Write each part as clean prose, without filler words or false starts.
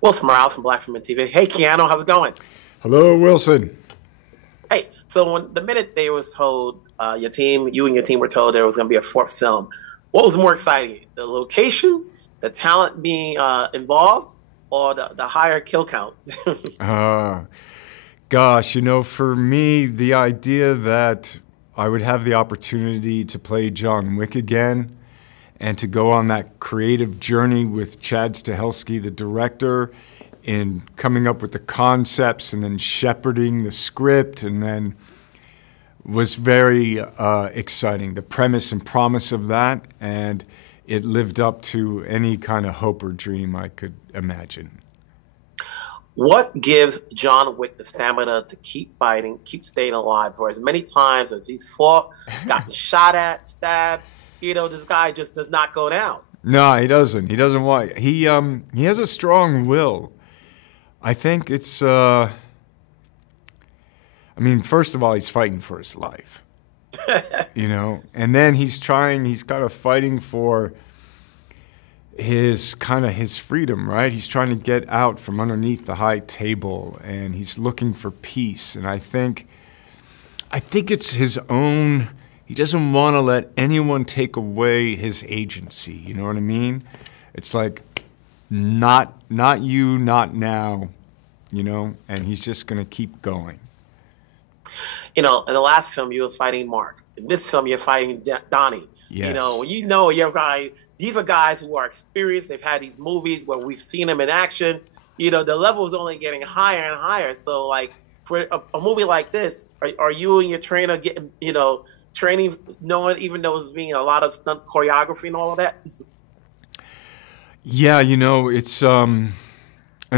Wilson Morales from Black Film TV. Hey, Keanu, how's it going? Hello, Wilson. Hey, so when the minute they was told you and your team were told there was going to be a fourth film, what was more exciting? The location, the talent being involved, or the higher kill count? Uh, Gosh, for me, the idea that I would have the opportunity to play John Wick again and to go on that creative journey with Chad Stahelski, the director, in coming up with the concepts and then shepherding the script, and then was very exciting. The premise and promise of that, and it lived up to any kind of hope or dream I could imagine. What gives John Wick the stamina to keep fighting, keep staying alive for as many times as he's fought, gotten shot at, stabbed? This guy just does not go down. No, he doesn't. He doesn't want. He has a strong will. I think it's. First of all, he's fighting for his life. And then he's kind of fighting for his freedom, right? He's trying to get out from underneath the high table, and he's looking for peace. And I think it's his own. He doesn't want to let anyone take away his agency. You know what I mean? It's like, not you, not now, and he's just going to keep going. In the last film, you were fighting Mark. In this film, you're fighting Donnie. Yes. These are guys who are experienced. They've had these movies where we've seen them in action. The level is only getting higher and higher. So, like, for a movie like this, are you and your trainer getting, training, knowing, even though it's being a lot of stunt choreography and all of that? Yeah, it's and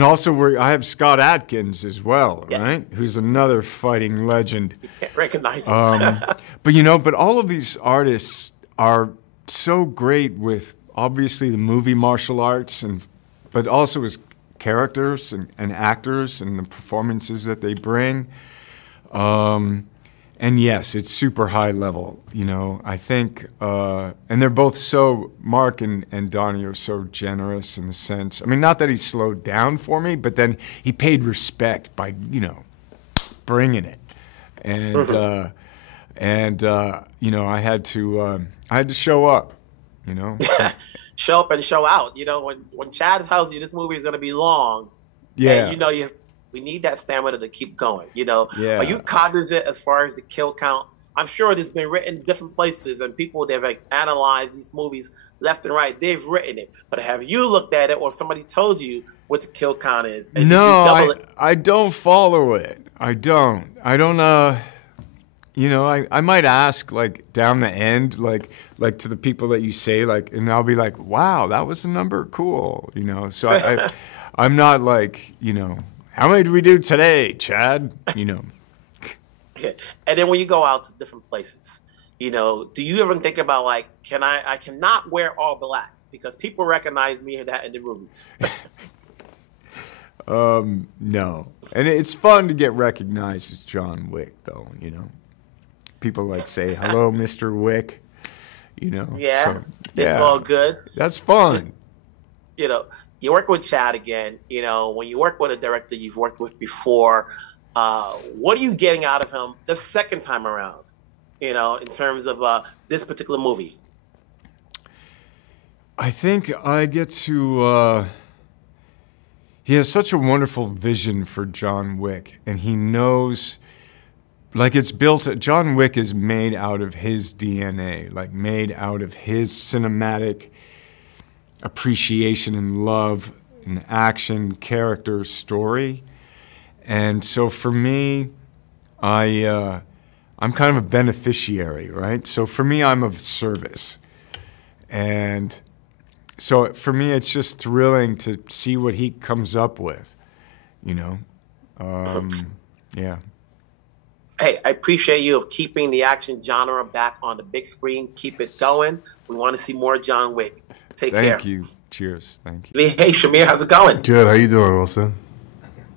also I have Scott Adkins as well, yes, right? Who's another fighting legend. You can't recognize him. But all of these artists are so great with obviously the movie martial arts, but also as characters and actors and the performances that they bring. And yes, it's super high level, I think, and they're both Mark and Donnie are so generous in the sense, not that he slowed down for me, but then he paid respect by, bringing it. And, I had to show up, Show up and show out. When Chad tells you this movie is going to be long, yeah, and we need that stamina to keep going. Yeah. Are you cognizant as far as the kill count? I'm sure it's been written in different places, and people that have analyzed these movies left and right, they've written it. But have you looked at it, or somebody told you what the kill count is? And no, I don't follow it. I don't. I might ask, like, down the end, like to the people that you say, like, and I'll be like, wow, that was the number, cool, So I'm not like, how many did we do today, Chad? Okay. And then when you go out to different places, do you ever think about, like, I cannot wear all black because people recognize me in the movies? No. And it's fun to get recognized as John Wick, though, People like say, hello, Mr. Wick, Yeah, so, it's all good. That's fun. You work with Chad again. When you work with a director you've worked with before, what are you getting out of him the second time around, in terms of this particular movie? I think I get to, he has such a wonderful vision for John Wick, and he knows, like, it's built, John Wick is made out of his DNA, like made out of his cinematic appreciation and love and action, character, story. And so for me, I'm kind of a beneficiary, right? So for me, I'm of service. And so for me, it's just thrilling to see what he comes up with, yeah. Hey, I appreciate you of keeping the action genre back on the big screen. Keep it going. We want to see more John Wick. Take care. Thank you. Cheers. Thank you. Hey, Shamier, how's it going? Good. How you doing, Wilson?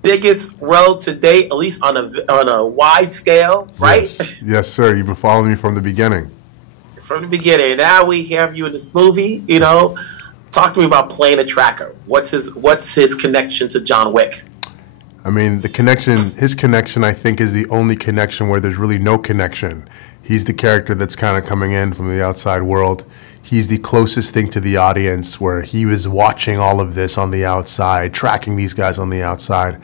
Biggest road to date, at least on a wide scale, right? Yes, sir. You've been following me from the beginning. From the beginning. Now we have you in this movie. Talk to me about playing a tracker. What's his connection to John Wick? I mean, his connection, I think, is the only connection where there's really no connection. He's the character that's kind of coming in from the outside world. He's the closest thing to the audience, where he was watching all of this on the outside, tracking these guys on the outside.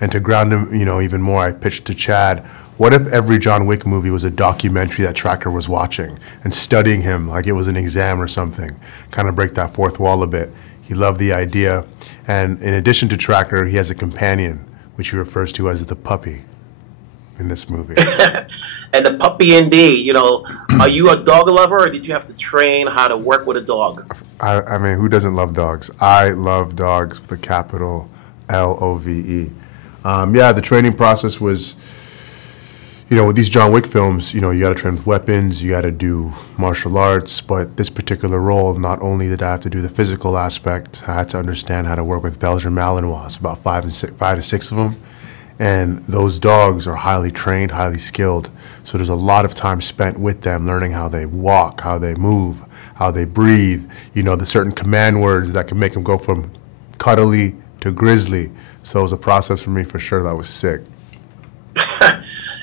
And to ground him, even more, I pitched to Chad, what if every John Wick movie was a documentary that Tracker was watching and studying him like it was an exam or something? Kind of break that fourth wall a bit. He loved the idea. And in addition to Tracker, he has a companion, which he refers to as the puppy in this movie. And the puppy indeed, are you a dog lover, or did you have to train how to work with a dog? I mean, who doesn't love dogs? I love dogs with a capital Love. Yeah, the training process was, with these John Wick films, you got to train with weapons, you got to do martial arts, but this particular role, not only did I have to do the physical aspect, I had to understand how to work with Belgian Malinois, about five to six of them. And those dogs are highly trained, highly skilled. So there's a lot of time spent with them, learning how they walk, how they move, how they breathe, the certain command words that can make them go from cuddly to grizzly. So it was a process for me for sure that was sick.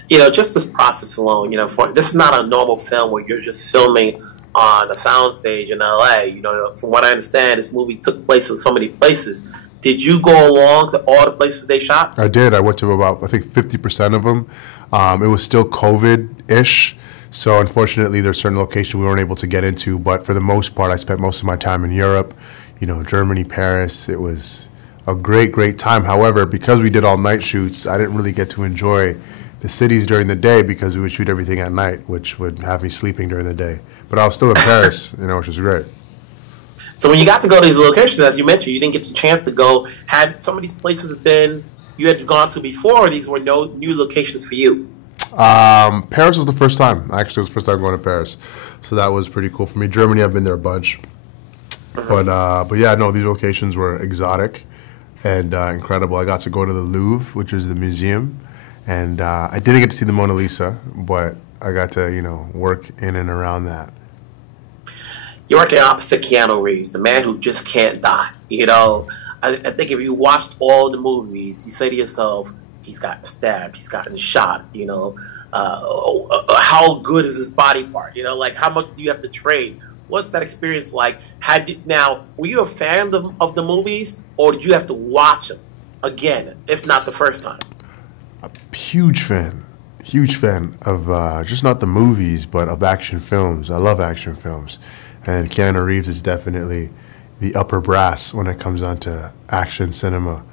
Just this process alone, this is not a normal film where you're just filming on a soundstage in LA. From what I understand, this movie took place in so many places. Did you go along to all the places they shot? I did. I went to about, I think, 50% of them. It was still COVID-ish, so unfortunately there's certain locations we weren't able to get into, but for the most part I spent most of my time in Europe, Germany, Paris. It was a great, great time. However, because we did all night shoots, I didn't really get to enjoy the cities during the day because we would shoot everything at night, which would have me sleeping during the day. But I was still in Paris, which was great. So when you got to go to these locations, as you mentioned, you didn't get the chance to go. Had some of these places been you had gone to before, or these were no new locations for you? Paris was the first time. Actually, it was the first time going to Paris. So that was pretty cool for me. Germany, I've been there a bunch. But yeah, no, these locations were exotic and incredible. I got to go to the Louvre, which is the museum. And I didn't get to see the Mona Lisa, but I got to, work in and around that. You're working opposite Keanu Reeves, the man who just can't die. I think if you watched all the movies, you say to yourself, he's gotten stabbed, he's gotten shot. How good is his body part? How much do you have to train? What's that experience like? Were you a fan of the movies, or did you have to watch them again, if not the first time? A huge fan of just not the movies, but of action films. I love action films. And Keanu Reeves is definitely the upper brass when it comes on to action cinema.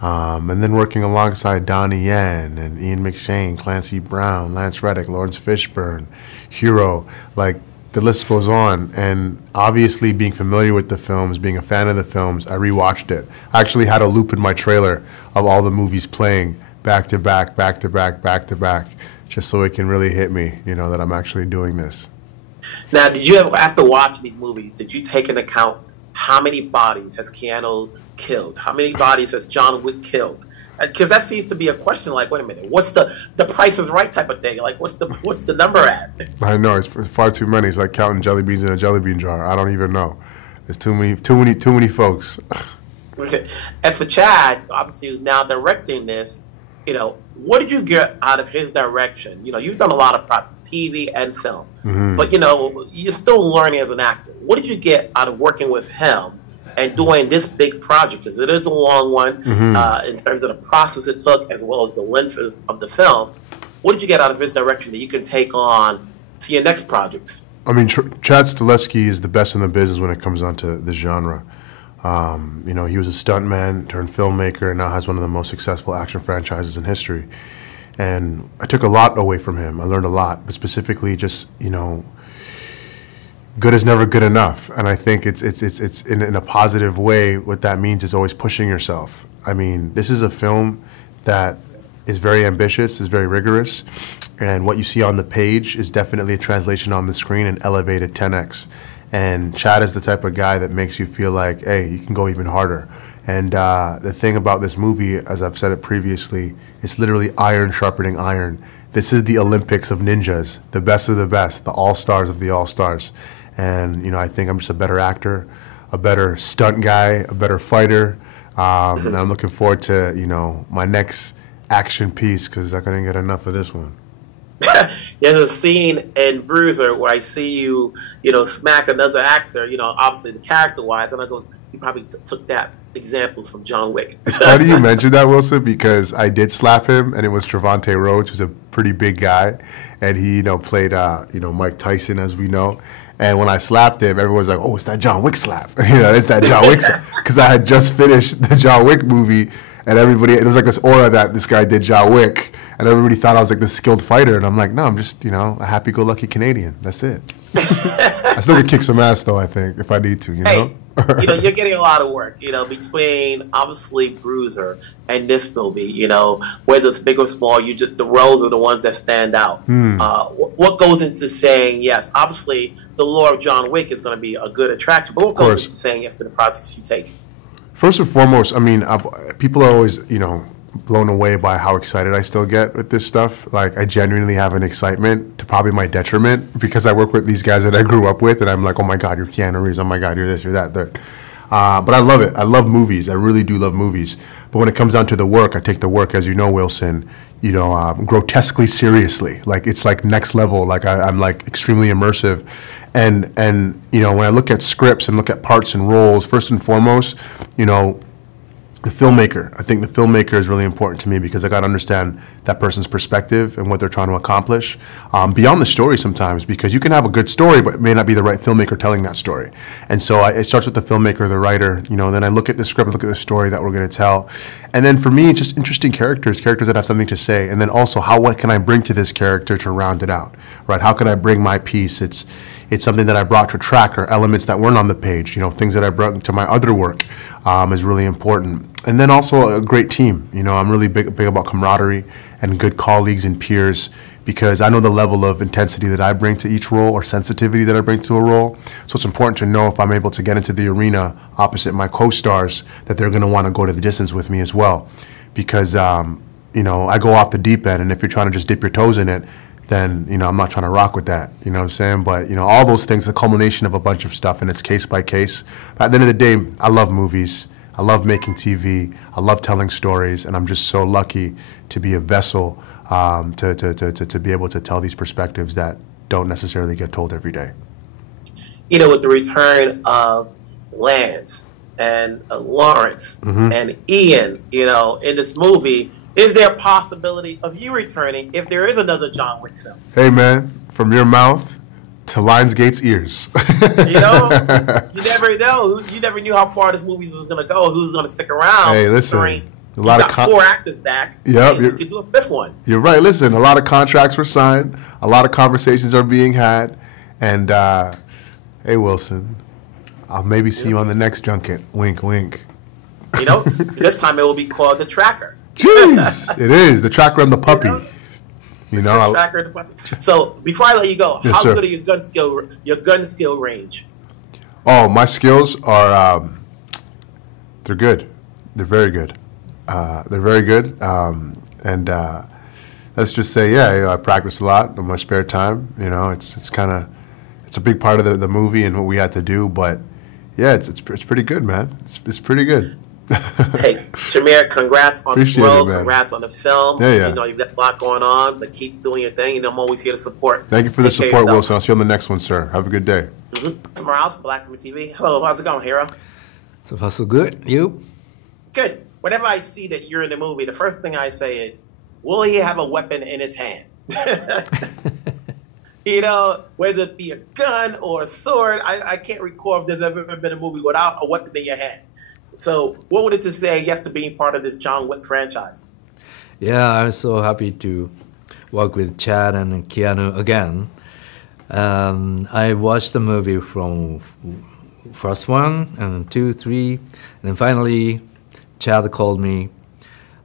And then working alongside Donnie Yen and Ian McShane, Clancy Brown, Lance Reddick, Lawrence Fishburne, Hero, the list goes on. And obviously being familiar with the films, being a fan of the films, I rewatched it. I actually had a loop in my trailer of all the movies playing back to back, back to back, back to back, just so it can really hit me, that I'm actually doing this. Now, did you ever, after watching these movies, did you take into account how many bodies has Keanu killed? How many bodies has John Wick killed? Because that seems to be a question. Wait a minute, what's the Price is Right type of thing? What's the number at? I know it's far too many. It's like counting jelly beans in a jelly bean jar. I don't even know. There's too many folks. And for Chad, obviously, who's now directing this, what did you get out of his direction? You've done a lot of projects, TV and film, but you're still learning as an actor. What did you get out of working with him and doing this big project? Because it is a long one in terms of the process it took, as well as the length of the film. What did you get out of his direction that you can take on to your next projects? I mean, Chad Stileski is the best in the business when it comes on to this genre. He was a stuntman turned filmmaker and now has one of the most successful action franchises in history. And I took a lot away from him. I learned a lot, but specifically just, good is never good enough. And I think it's in a positive way. What that means is always pushing yourself. I mean, this is a film that is very ambitious, is very rigorous. And what you see on the page is definitely a translation on the screen and elevated 10x. And Chad is the type of guy that makes you feel like, hey, you can go even harder. And the thing about this movie, as I've said it previously, it's literally iron sharpening iron. This is the Olympics of ninjas, the best of the best, the all-stars of the all-stars. And, I think I'm just a better actor, a better stunt guy, a better fighter. And I'm looking forward to, my next action piece because I couldn't get enough of this one. There's a scene in Bruiser where I see you, smack another actor, obviously the character-wise, and I goes, you probably took that example from John Wick. It's funny you mentioned that, Wilson, because I did slap him, and it was Trevante Rhodes, who's a pretty big guy, and he, played, Mike Tyson, as we know. And when I slapped him, everyone was like, "Oh, it's that John Wick slap." It's that John Wick slap. Because I had just finished the John Wick movie, and it was like this aura that this guy did John Wick, and everybody thought I was like this skilled fighter, and I'm like, no, I'm just, a happy-go-lucky Canadian. That's it. I still could kick some ass, though, I think, if I need to, Hey, you're getting a lot of work, between, obviously, Bruiser and this movie, whether it's big or small, the roles are the ones that stand out. What goes into saying yes? Obviously, the lore of John Wick is going to be a good attraction, but what goes into saying yes to the projects you take? First and foremost, people are always, blown away by how excited I still get with this stuff. Like, I genuinely have an excitement to probably my detriment because I work with these guys that I grew up with, and I'm like, oh my God, you're Keanu Reeves. Oh my God, you're this, you're that. But I love it. I love movies. I really do love movies. But when it comes down to the work, I take the work, as you know, Wilson, grotesquely seriously. Like, it's like next level. Like, I'm like extremely immersive. And when I look at scripts and look at parts and roles, first and foremost, the filmmaker. I think the filmmaker is really important to me because I got to understand that person's perspective and what they're trying to accomplish beyond the story sometimes, because you can have a good story, but it may not be the right filmmaker telling that story. And so it starts with the filmmaker, the writer, then I look at the script, look at the story that we're going to tell. And then for me, it's just interesting characters that have something to say. And then also, what can I bring to this character to round it out, right? How can I bring my piece? It's something that I brought to Tracker, elements that weren't on the page, things that I brought to my other work is really important. And then also a great team. I'm really big about camaraderie and good colleagues and peers because I know the level of intensity that I bring to each role or sensitivity that I bring to a role. So it's important to know if I'm able to get into the arena opposite my co-stars that they're going to want to go to the distance with me as well. Because, I go off the deep end, and if you're trying to just dip your toes in it, then, I'm not trying to rock with that, you know what I'm saying? But, all those things, the culmination of a bunch of stuff, and it's case by case. But at the end of the day, I love movies. I love making TV. I love telling stories, and I'm just so lucky to be a vessel to be able to tell these perspectives that don't necessarily get told every day. With the return of Lance and Lawrence and Ian, in this movie, is there a possibility of you returning if there is another John Wick film? Hey, man, from your mouth to Lionsgate's ears. You never know. You never knew how far this movie was going to go, who's going to stick around. Hey, listen. You got 4 actors back. Yep. You could do a 5th one. You're right. Listen, a lot of contracts were signed. A lot of conversations are being had. And, hey, Wilson, I'll maybe see you on the next junket. Wink, wink. This time it will be called The Tracker. Jeez, it is. The Tracker and the Puppy. Tracker and the Puppy. So, before I let you go, how good are your gun skill range? Oh, my skills are, they're good. They're very good. They're very good. And let's just say, I practice a lot in my spare time. It's kind of, it's a big part of the movie and what we had to do. But yeah, it's pretty good, man. It's pretty good. Hey, Shamier, congrats on the role. Congrats on the film. Yeah. You've got a lot going on, but keep doing your thing. I'm always here to support. Thank you for the support, Wilson. I'll see you on the next one, sir. Have a good day. Morales, Black from TV. Hello, how's it going, Hero? So far, so good. You? Good. Whenever I see that you're in the movie, the first thing I say is, will he have a weapon in his hand? Whether it be a gun or a sword, I can't recall if there's ever been a movie without a weapon in your hand. So what would it to say yes to being part of this John Wick franchise? Yeah, I'm so happy to work with Chad and Keanu again. I watched the movie from first one and 2, 3, and then finally Chad called me.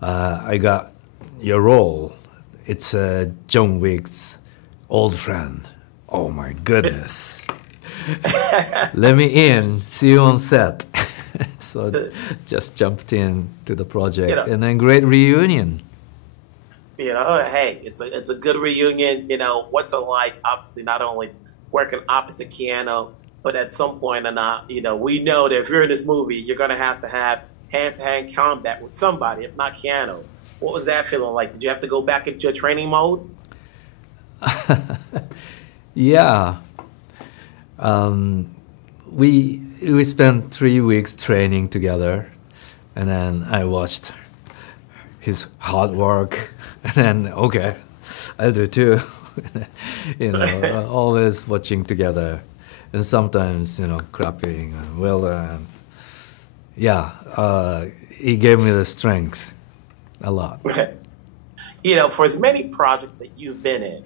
I got your role. It's John Wick's old friend. Oh my goodness. Let me in. See you on set. So just jumped in to the project, and then great reunion. Hey, it's a good reunion. What's it like? Obviously, not only working opposite Keanu, but at some point or not, we know that if you're in this movie, you're going to have hand-to-hand combat with somebody, if not Keanu. What was that feeling like? Did you have to go back into your training mode? Yeah. We spent 3 weeks training together, and then I watched his hard work, and then okay, I'll do too. Always watching together, and sometimes clapping and well done. Yeah, he gave me the strength a lot. For as many projects that you've been in,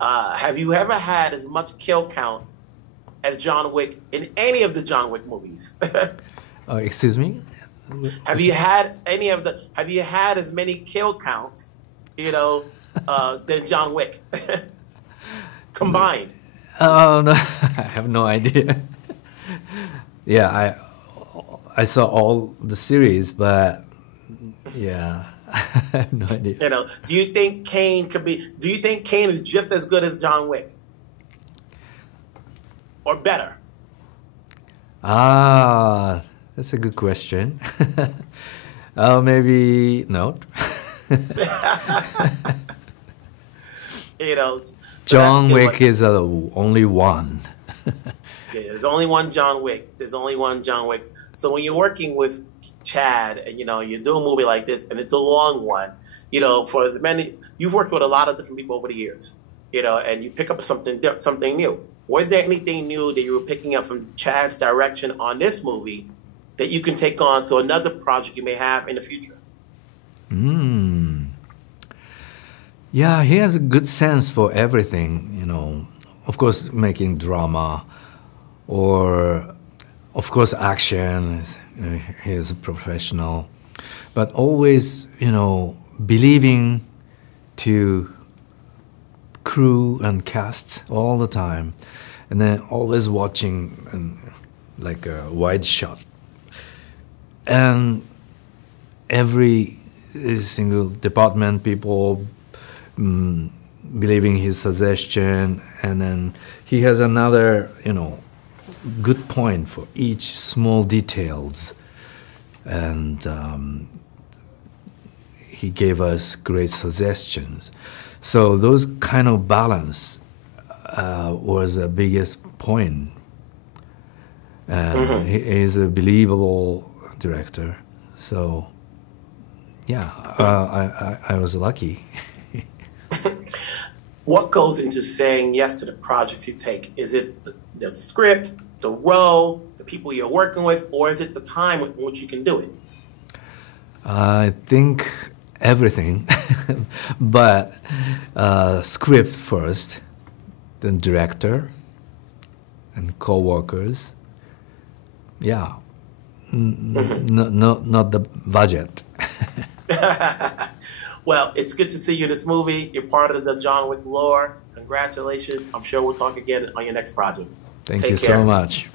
have you ever had as much kill count as John Wick in any of the John Wick movies? Excuse me? Have you had as many kill counts, than John Wick combined? No, I have no idea. Yeah, I saw all the series, but yeah, I have no idea. Do you think Kane is just as good as John Wick? Or better? That's a good question. Maybe not. John Wick is only one. Yeah, there's only one John Wick. So when you're working with Chad and you do a movie like this and it's a long one, for as many, you've worked with a lot of different people over the years, and you pick up something new. Was there anything new that you were picking up from Chad's direction on this movie that you can take on to another project you may have in the future? Yeah, he has a good sense for everything, Of course, making drama, or of course action. He is a professional, but always, believing to crew and cast all the time, and then always watching like a wide shot, and every single department people believing his suggestion, and then he has another good point for each small details, and he gave us great suggestions. So those kind of balance was the biggest point. He is a believable director. So, yeah, I was lucky. What goes into saying yes to the projects you take? Is it the script, the role, the people you're working with, or is it the time in which you can do it? I think everything, but script first, then director and co-workers. Yeah, not the budget. Well, it's good to see you in this movie. You're part of the John Wick lore. Congratulations. I'm sure we'll talk again on your next project. Thank you so much.